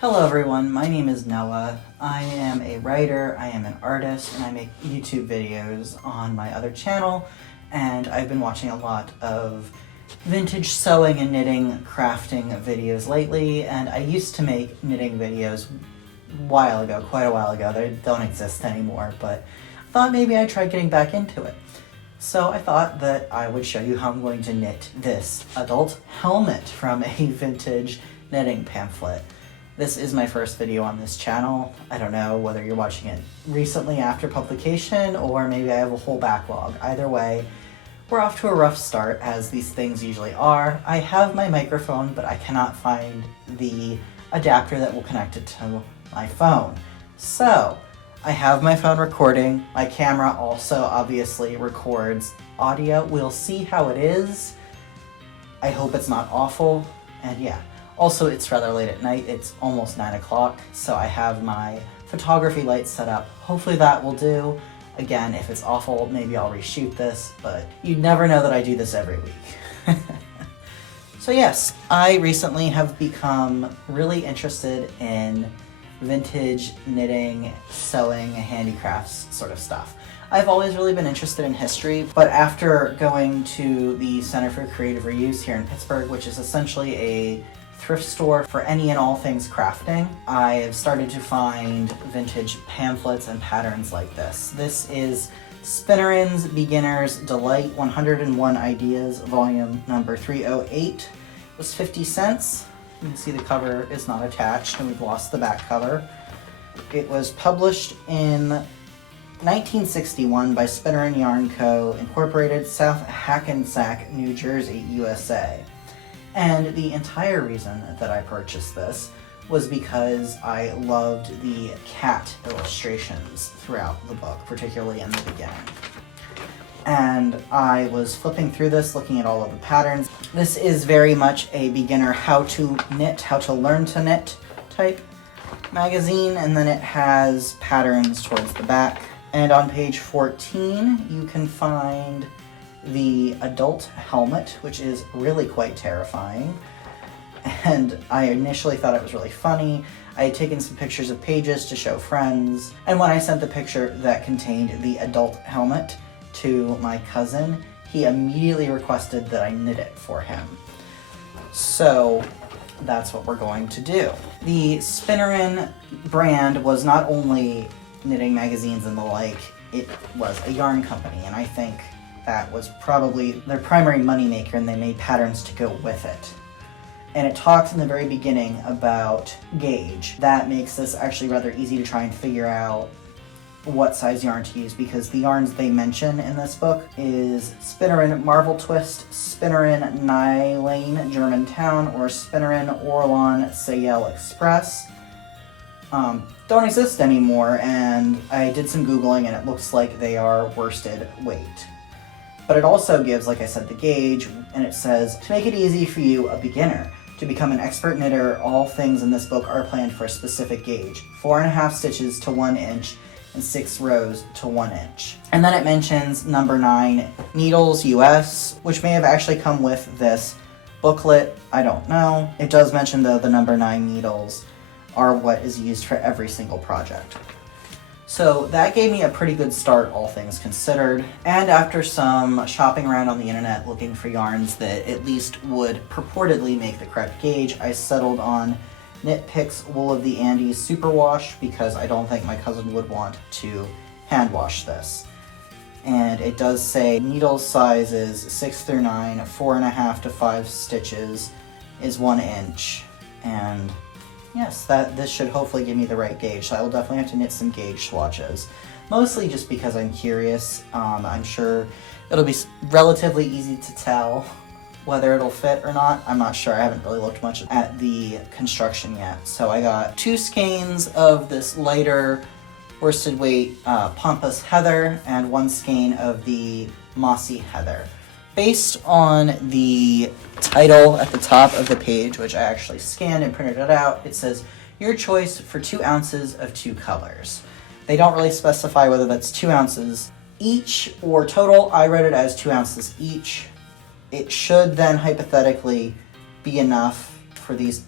Hello everyone, my name is Noah. I am a writer, I am an artist, and I make YouTube videos on my other channel, and I've been watching a lot of vintage sewing and knitting crafting videos lately, and I used to make knitting videos quite a while ago. They don't exist anymore, but I thought maybe I'd try getting back into it. So I thought that I would show you how I'm going to knit this adult helmet from a vintage knitting pamphlet. This is my first video on this channel. I don't know whether you're watching it recently after publication or maybe I have a whole backlog. Either way, we're off to a rough start, as these things usually are. I have my microphone, but I cannot find the adapter that will connect it to my phone. So, I have my phone recording. My camera also obviously records audio. We'll see how it is. I hope it's not awful, and yeah. Also, it's rather late at night. It's almost 9 o'clock, so I have my photography lights set up. Hopefully that will do. Again, if it's awful, maybe I'll reshoot this, but you never know that I do this every week. So yes, I recently have become really interested in vintage knitting, sewing, handicrafts sort of stuff. I've always really been interested in history, but after going to the Center for Creative Reuse here in Pittsburgh, which is essentially a thrift store for any and all things crafting, I have started to find vintage pamphlets and patterns like this. This is Spinnerin's Beginner's Delight 101 Ideas, volume number 308. It was 50 cents. You can see the cover is not attached and we've lost the back cover. It was published in 1961 by Spinnerin Yarn Co. Incorporated, South Hackensack, New Jersey, USA. And the entire reason that I purchased this was because I loved the cat illustrations throughout the book, particularly in the beginning. And I was flipping through this, looking at all of the patterns. This is very much a beginner how to knit, how to learn to knit type magazine, and then it has patterns towards the back. And on page 14, you can find the adult helmet, which is really quite terrifying. And I initially thought it was really funny. I had taken some pictures of pages to show friends, and when I sent the picture that contained the adult helmet to my cousin, he immediately requested that I knit it for him. So that's what we're going to do. The Spinnerin brand was not only knitting magazines and the like, it was a yarn company, and I think that was probably their primary moneymaker, and they made patterns to go with it. And it talks in the very beginning about gauge. That makes this actually rather easy to try and figure out what size yarn to use, because the yarns they mention in this book is Spinnerin Marvel Twist, Spinnerin Nylane Germantown, or Spinnerin Orlon Sayel Express. Don't exist anymore, and I did some Googling and it looks like they are worsted weight. But it also gives, like I said, the gauge, and it says, to make it easy for you, a beginner, to become an expert knitter, all things in this book are planned for a specific gauge, 4.5 stitches to 1 inch, and 6 rows to 1 inch. And then it mentions number 9 needles US, which may have actually come with this booklet, I don't know. It does mention though the number 9 needles are what is used for every single project. So that gave me a pretty good start, all things considered. And after some shopping around on the internet looking for yarns that at least would purportedly make the correct gauge, I settled on KnitPicks Wool of the Andes Superwash, because I don't think my cousin would want to hand wash this. And it does say needle sizes 6 through 9, 4.5 to 5 stitches is 1 inch. And yes, this should hopefully give me the right gauge, so I will definitely have to knit some gauge swatches. Mostly just because I'm curious. I'm sure it'll be relatively easy to tell whether it'll fit or not. I'm not sure, I haven't really looked much at the construction yet. So I got 2 skeins of this lighter worsted weight Pampas heather and 1 skein of the Mossy heather. Based on the title at the top of the page, which I actually scanned and printed it out, it says, your choice for 2 ounces of 2 colors. They don't really specify whether that's 2 ounces each or total. I read it as 2 ounces each. It should then hypothetically be enough for these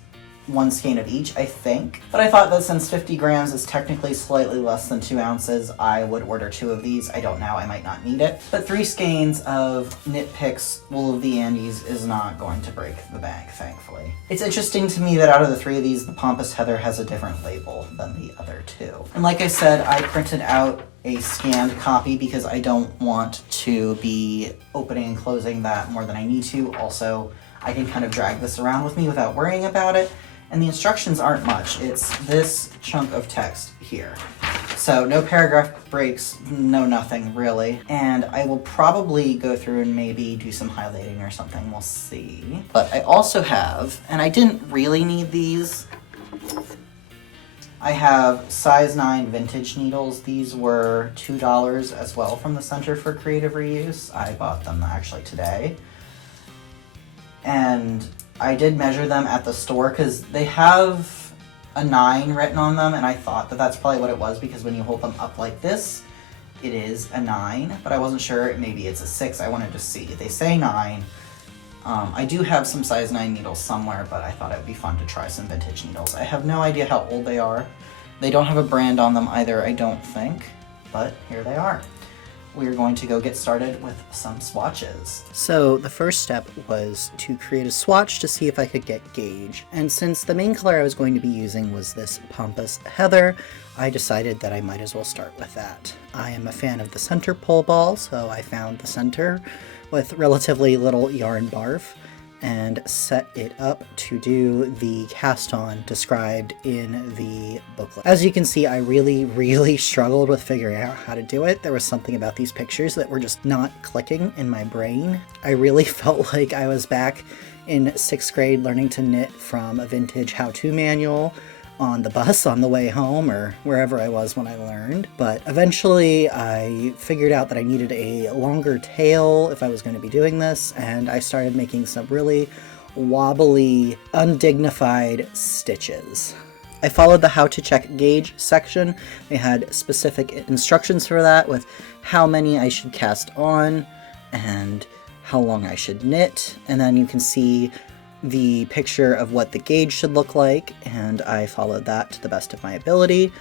1 skein of each, I think. But I thought that since 50 grams is technically slightly less than 2 ounces, I would order 2 of these. I don't know, I might not need it. But 3 skeins of KnitPicks Wool of the Andes is not going to break the bank, thankfully. It's interesting to me that out of the 3 of these, the Pampas Heather has a different label than the other 2. And like I said, I printed out a scanned copy because I don't want to be opening and closing that more than I need to. Also, I can kind of drag this around with me without worrying about it. And the instructions aren't much. It's this chunk of text here. So no paragraph breaks, no nothing really. And I will probably go through and maybe do some highlighting or something, we'll see. But I also have, and I didn't really need these, I have size 9 vintage needles. These were $2 as well from the Center for Creative Reuse. I bought them actually today. And I did measure them at the store because they have a 9 written on them, and I thought that that's probably what it was because when you hold them up like this, it is a 9, but I wasn't sure. Maybe it's a 6. I wanted to see. They say 9. I do have some size 9 needles somewhere, but I thought it would be fun to try some vintage needles. I have no idea how old they are. They don't have a brand on them either, I don't think, but here they are. We're going to go get started with some swatches. So the first step was to create a swatch to see if I could get gauge. And since the main color I was going to be using was this Pampas Heather, I decided that I might as well start with that. I am a fan of the center pole ball, so I found the center with relatively little yarn barf and set it up to do the cast on described in the booklet. As you can see, I really struggled with figuring out how to do it. There was something about these pictures that were just not clicking in my brain. I really felt like I was back in 6th grade learning to knit from a vintage how-to manual on the bus on the way home or wherever I was when I learned. But eventually I figured out that I needed a longer tail if I was going to be doing this, and I started making some really wobbly, undignified stitches. I followed the how to check gauge section. They had specific instructions for that with how many I should cast on and how long I should knit, and then you can see the picture of what the gauge should look like, and I followed that to the best of my ability.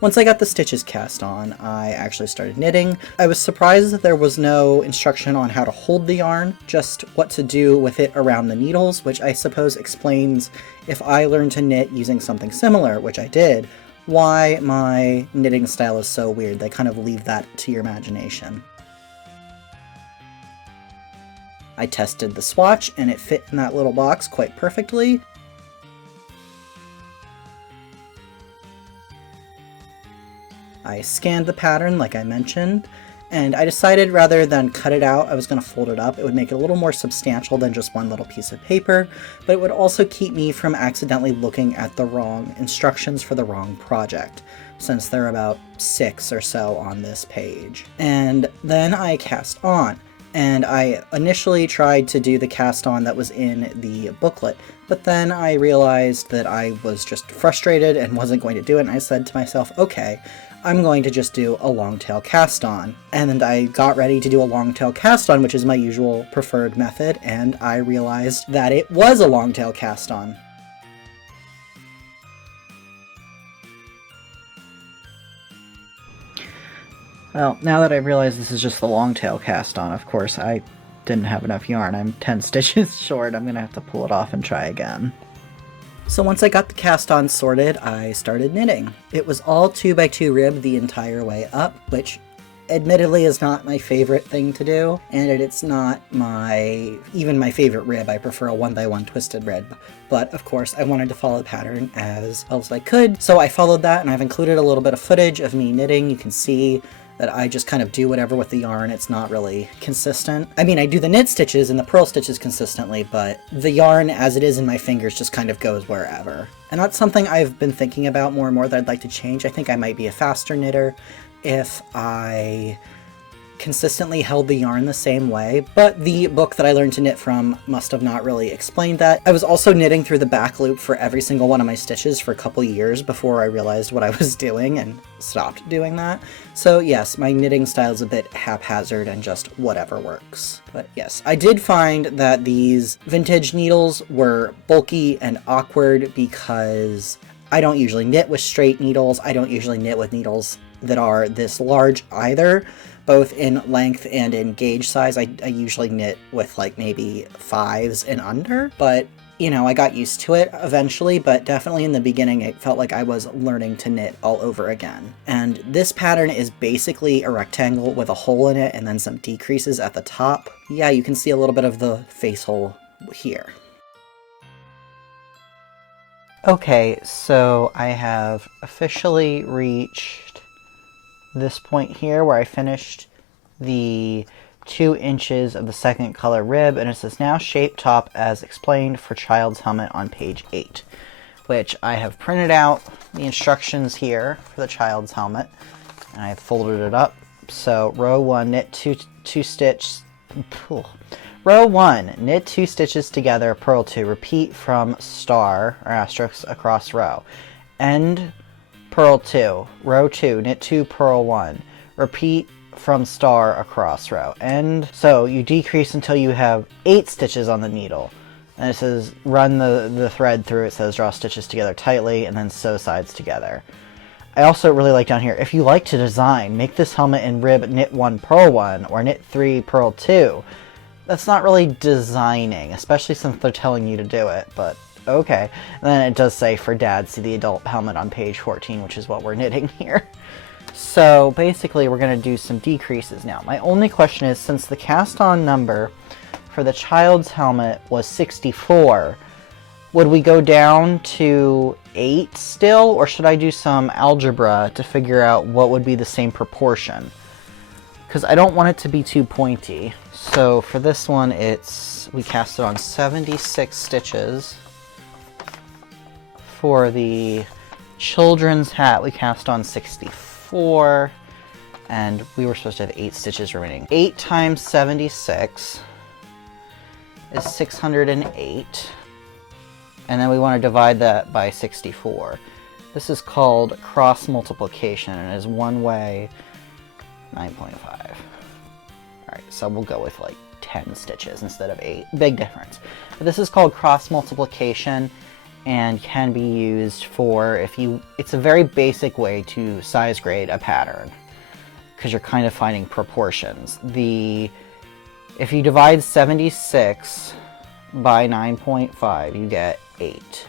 Once I got the stitches cast on, I actually started knitting. I was surprised that there was no instruction on how to hold the yarn, just what to do with it around the needles, which I suppose explains, if I learned to knit using something similar, which I did, why my knitting style is so weird. They kind of leave that to your imagination. I tested the swatch and it fit in that little box quite perfectly. I scanned the pattern like I mentioned, and I decided rather than cut it out, I was going to fold it up. It would make it a little more substantial than just one little piece of paper, but it would also keep me from accidentally looking at the wrong instructions for the wrong project, since there are about 6 or so on this page. And then I cast on. And I initially tried to do the cast on that was in the booklet, but then I realized that I was just frustrated and wasn't going to do it, and I said to myself, okay, I'm going to just do a long tail cast on. And then I got ready to do a long tail cast on, which is my usual preferred method, and I realized that it was a long tail cast on. Well, now that I realize this is just the long tail cast on, of course, I didn't have enough yarn. I'm 10 stitches short. I'm gonna have to pull it off and try again. So once I got the cast on sorted, I started knitting. It was all 2x2 rib the entire way up, which admittedly is not my favorite thing to do, and it's not even my favorite rib. I prefer a 1x1 twisted rib, but of course I wanted to follow the pattern as well as I could, so I followed that, and I've included a little bit of footage of me knitting. You can see that I just kind of do whatever with the yarn. It's not really consistent. I mean, I do the knit stitches and the purl stitches consistently, but the yarn as it is in my fingers just kind of goes wherever. And that's something I've been thinking about more and more that I'd like to change. I think I might be a faster knitter if I consistently held the yarn the same way, but the book that I learned to knit from must have not really explained that. I was also knitting through the back loop for every single one of my stitches for a couple years before I realized what I was doing and stopped doing that. So yes, my knitting style is a bit haphazard and just whatever works. But yes, I did find that these vintage needles were bulky and awkward because I don't usually knit with straight needles. I don't usually knit with needles that are this large either, both in length and in gauge size. I usually knit with like maybe 5s and under, but you know, I got used to it eventually, but definitely in the beginning it felt like I was learning to knit all over again. And this pattern is basically a rectangle with a hole in it and then some decreases at the top. Yeah, you can see a little bit of the face hole here. Okay, so I have officially reached this point here where I finished the 2 inches of the second color rib, and it says now shape top as explained for child's helmet on page 8, which I have printed out the instructions here for the child's helmet, and I have folded it up. So row 1, knit 2 stitch. Row 1, knit 2 stitches together, purl 2, repeat from star or asterisk across row. End, purl 2, row 2, knit 2, purl 1, repeat from star across row. End. So you decrease until you have 8 stitches on the needle. And it says run the thread through, it says draw stitches together tightly, and then sew sides together. I also really like down here, if you like to design, make this helmet in rib knit 1, purl 1, or knit 3, purl 2. That's not really designing, especially since they're telling you to do it, but okay. And then it does say for dad, see the adult helmet on page 14, which is what we're knitting here. So basically we're going to do some decreases now. My only question is, since the cast on number for the child's helmet was 64, would we go down to 8 still, or should I do some algebra to figure out what would be the same proportion? Because I don't want it to be too pointy. So for this one, we cast it on 76 stitches. For the children's hat, we cast on 64, and we were supposed to have 8 stitches remaining. 8 times 76 is 608, and then we want to divide that by 64. This is called cross multiplication, and is one way 9.5. Alright, so we'll go with like 10 stitches instead of 8. Big difference. But this is called cross multiplication and can be used for it's a very basic way to size grade a pattern because you're kind of finding proportions. If you divide 76 by 9.5, you get 8.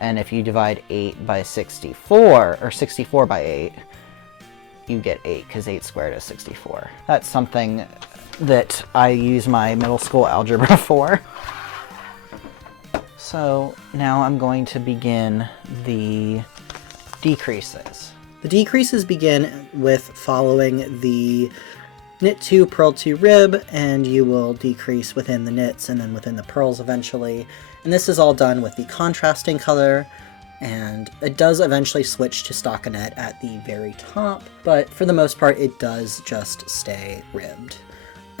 And if you divide 8 by 64, or 64 by 8, you get 8, because 8 squared is 64. That's something that I use my middle school algebra for. So now I'm going to begin the decreases. The decreases begin with following the knit 2, purl 2 rib, and you will decrease within the knits and then within the purls eventually. And this is all done with the contrasting color, and it does eventually switch to stockinette at the very top, but for the most part it does just stay ribbed.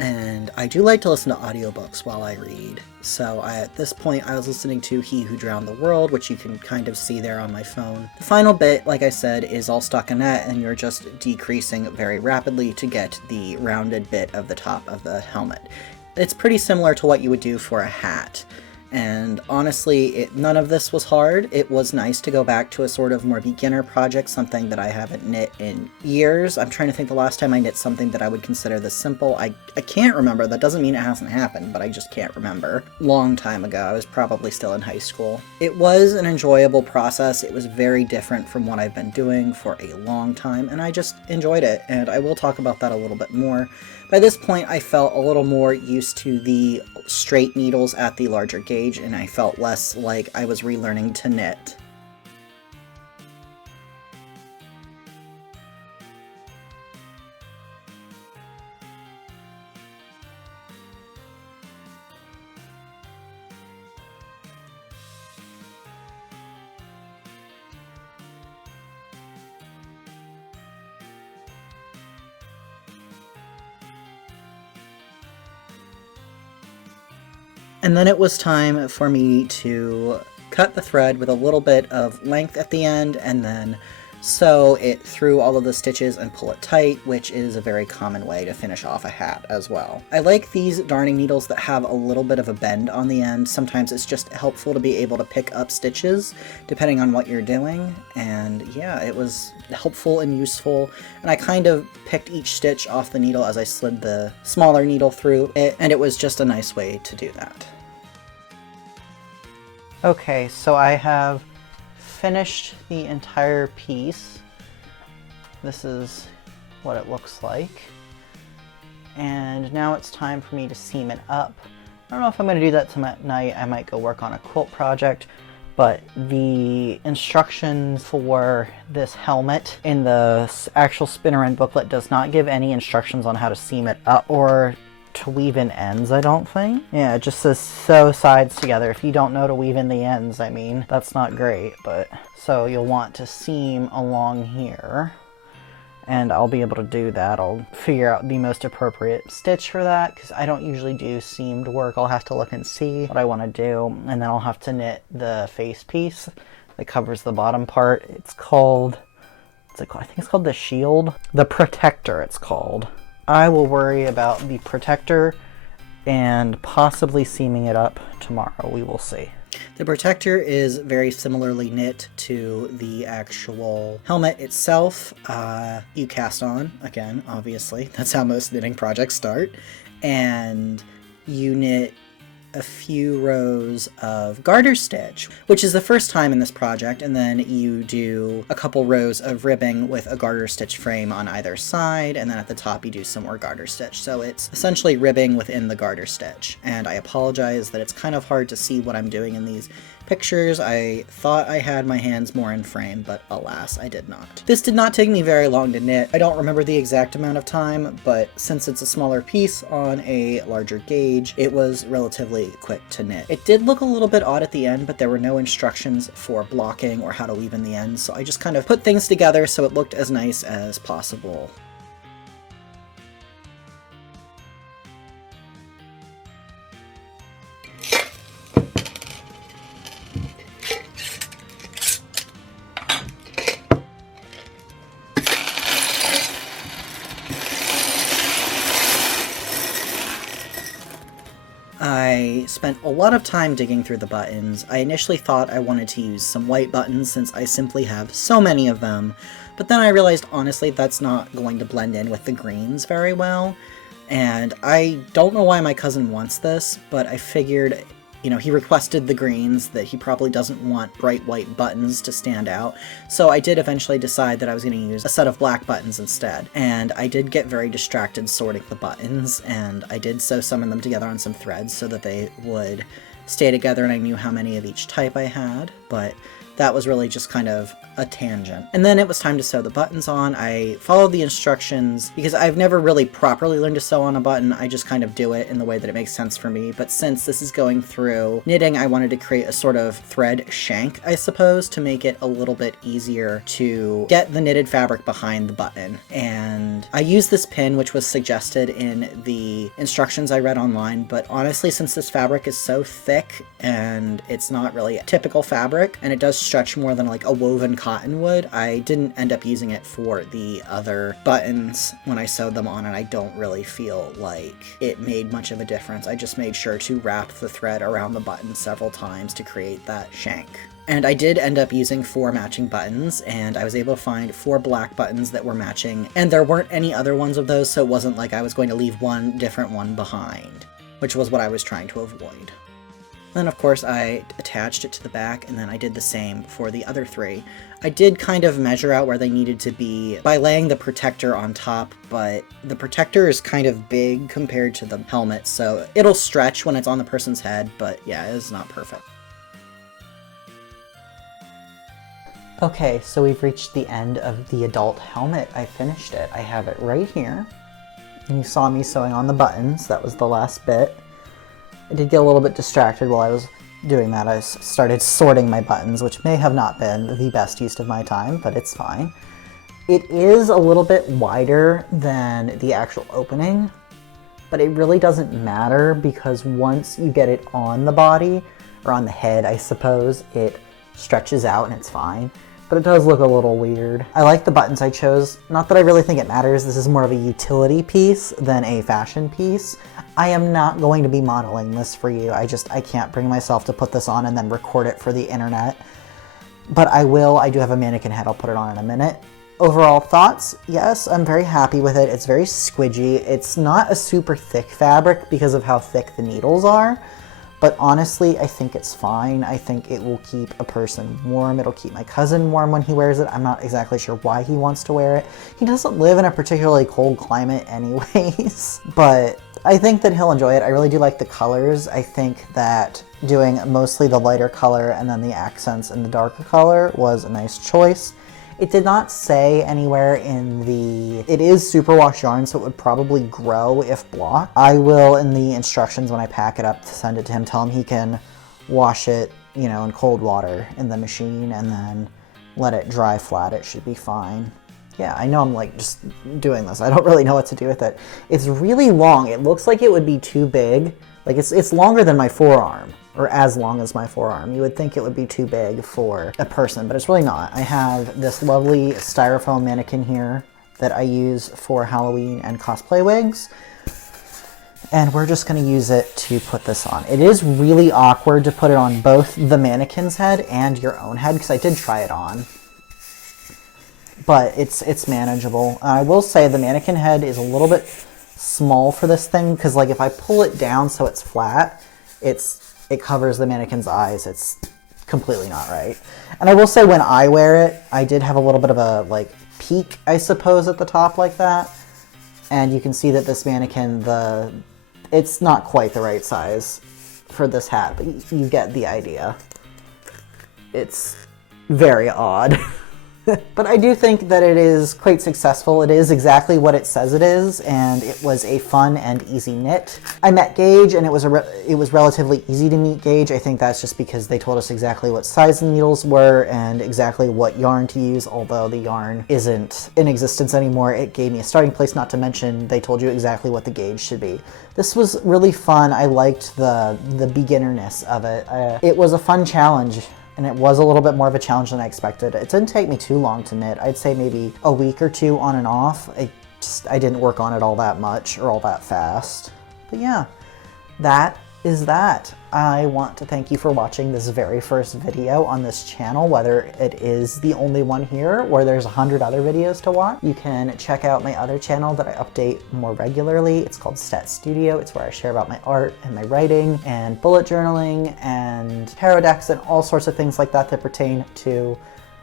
And I do like to listen to audiobooks while I read, so at this point I was listening to He Who Drowned the World, which you can kind of see there on my phone. The final bit, like I said, is all stockinette, and you're just decreasing very rapidly to get the rounded bit of the top of the helmet. It's pretty similar to what you would do for a hat. And honestly, none of this was hard. It was nice to go back to a sort of more beginner project, something that I haven't knit in years. I'm trying to think the last time I knit something that I would consider this simple. I can't remember. That doesn't mean it hasn't happened, but I just can't remember. Long time ago. I was probably still in high school. It was an enjoyable process. It was very different from what I've been doing for a long time, and I just enjoyed it, and I will talk about that a little bit more. By this point, I felt a little more used to the straight needles at the larger gauge, and I felt less like I was relearning to knit. And then it was time for me to cut the thread with a little bit of length at the end and then sew it through all of the stitches and pull it tight, which is a very common way to finish off a hat as well. I like these darning needles that have a little bit of a bend on the end. Sometimes it's just helpful to be able to pick up stitches depending on what you're doing, and yeah, it was helpful and useful, and I kind of picked each stitch off the needle as I slid the smaller needle through it, and it was just a nice way to do that. Okay, so I have finished the entire piece. This is what it looks like. And now it's time for me to seam it up. I don't know if I'm going to do that tonight. I might go work on a quilt project, but the instructions for this helmet in the actual Spinnerin booklet does not give any instructions on how to seam it up or to weave in ends, I don't think. Yeah, it just says sew sides together. If you don't know to weave in the ends, I mean, that's not great, but so you'll want to seam along here, and I'll be able to do that. I'll figure out the most appropriate stitch for that, because I don't usually do seamed work. I'll have to look and see what I want to do, and then I'll have to knit the face piece that covers the bottom part. It's called, I think it's called the shield. The protector, it's called. I will worry about the protector and possibly seaming it up tomorrow. We will see. The protector is very similarly knit to the actual helmet itself. You cast on, again, obviously. That's how most knitting projects start. And you knit a few rows of garter stitch, which is the first time in this project, and then you do a couple rows of ribbing with a garter stitch frame on either side, and then at the top you do some more garter stitch. So it's essentially ribbing within the garter stitch, and I apologize that it's kind of hard to see what I'm doing in these pictures. I thought I had my hands more in frame, but alas, I did not. This did not take me very long to knit. I don't remember the exact amount of time, but since it's a smaller piece on a larger gauge, it was relatively quick to knit. It did look a little bit odd at the end, but there were no instructions for blocking or how to weave in the ends, so I just kind of put things together so it looked as nice as possible. I spent a lot of time digging through the buttons. I initially thought I wanted to use some white buttons since I simply have so many of them, but then I realized honestly that's not going to blend in with the greens very well, and I don't know why my cousin wants this, but I figured, you know, he requested the greens, that he probably doesn't want bright white buttons to stand out, so I did eventually decide that I was going to use a set of black buttons instead. And I did get very distracted sorting the buttons, and I did sew some of them together on some threads so that they would stay together and I knew how many of each type I had, but that was really just kind of a tangent. And then it was time to sew the buttons on. I followed the instructions because I've never really properly learned to sew on a button. I just kind of do it in the way that it makes sense for me. But since this is going through knitting, I wanted to create a sort of thread shank, I suppose, to make it a little bit easier to get the knitted fabric behind the button. And I used this pin, which was suggested in the instructions I read online, but honestly, since this fabric is so thick and it's not really a typical fabric, and it does stretch more than like a woven cotton would, I didn't end up using it for the other buttons when I sewed them on, and I don't really feel like it made much of a difference. I just made sure to wrap the thread around the button several times to create that shank. And I did end up using 4 matching buttons, and I was able to find 4 black buttons that were matching, and there weren't any other ones of those, so it wasn't like I was going to leave one different one behind, which was what I was trying to avoid. Then of course I attached it to the back, and then I did the same for the other 3. I did kind of measure out where they needed to be by laying the protector on top, but the protector is kind of big compared to the helmet, so it'll stretch when it's on the person's head, but yeah, it's not perfect. Okay, so we've reached the end of the adult helmet. I finished it. I have it right here. You saw me sewing on the buttons. That was the last bit. I did get a little bit distracted while I was doing that. I started sorting my buttons, which may have not been the best use of my time, but it's fine. It is a little bit wider than the actual opening, but it really doesn't matter because once you get it on the body, or on the head, I suppose, it stretches out and it's fine. But it does look a little weird. I like the buttons I chose. Not that I really think it matters. This is more of a utility piece than a fashion piece. I am not going to be modeling this for you. I can't bring myself to put this on and then record it for the internet. But I will. I do have a mannequin head. I'll put it on in a minute. Overall thoughts? Yes, I'm very happy with it. It's very squidgy. It's not a super thick fabric because of how thick the needles are. But honestly, I think it's fine. I think it will keep a person warm. It'll keep my cousin warm when he wears it. I'm not exactly sure why he wants to wear it. He doesn't live in a particularly cold climate anyways, but I think that he'll enjoy it. I really do like the colors. I think that doing mostly the lighter color and then the accents in the darker color was a nice choice. It did not say anywhere in the... It is superwash yarn, so it would probably grow if blocked. I will, in the instructions when I pack it up to send it to him, tell him he can wash it, you know, in cold water in the machine and then let it dry flat. It should be fine. Yeah, I know I'm like just doing this. I don't really know what to do with it. It's really long. It looks like it would be too big. Like it's longer than my forearm, or as long as my forearm. You would think it would be too big for a person, but it's really not. I have this lovely styrofoam mannequin here that I use for Halloween and cosplay wigs. And we're just gonna use it to put this on. It is really awkward to put it on both the mannequin's head and your own head, because I did try it on. But it's manageable. I will say the mannequin head is a little bit small for this thing, because like if I pull it down so it's flat, it covers the mannequin's eyes. It's completely not right. And I will say when I wear it, I did have a little bit of a like peak, I suppose, at the top like that. And you can see that this mannequin, it's not quite the right size for this hat, but you get the idea. It's very odd. But I do think that it is quite successful. It is exactly what it says it is, and it was a fun and easy knit. I met Gage, and it was relatively easy to meet Gage. I think that's just because they told us exactly what size the needles were and exactly what yarn to use, although the yarn isn't in existence anymore. It gave me a starting place, not to mention they told you exactly what the gauge should be. This was really fun. I liked the beginnerness of it. It was a fun challenge. And it was a little bit more of a challenge than I expected. It didn't take me too long to knit. I'd say maybe a week or two on and off. I didn't work on it all that much or all that fast. But yeah, that is that. I want to thank you for watching this very first video on this channel, whether it is the only one here or there's 100 other videos to watch. You can check out my other channel that I update more regularly. It's called Stat Studio. It's where I share about my art and my writing and bullet journaling and tarot decks and all sorts of things like that that pertain to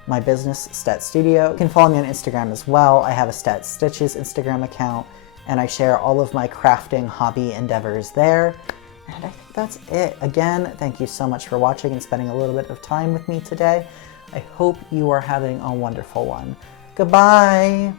my business, Stat Studio. You can follow me on Instagram as well. I have a Stat Stitches Instagram account, and I share all of my crafting hobby endeavors there. And I think that's it. Again, thank you so much for watching and spending a little bit of time with me today. I hope you are having a wonderful one. Goodbye!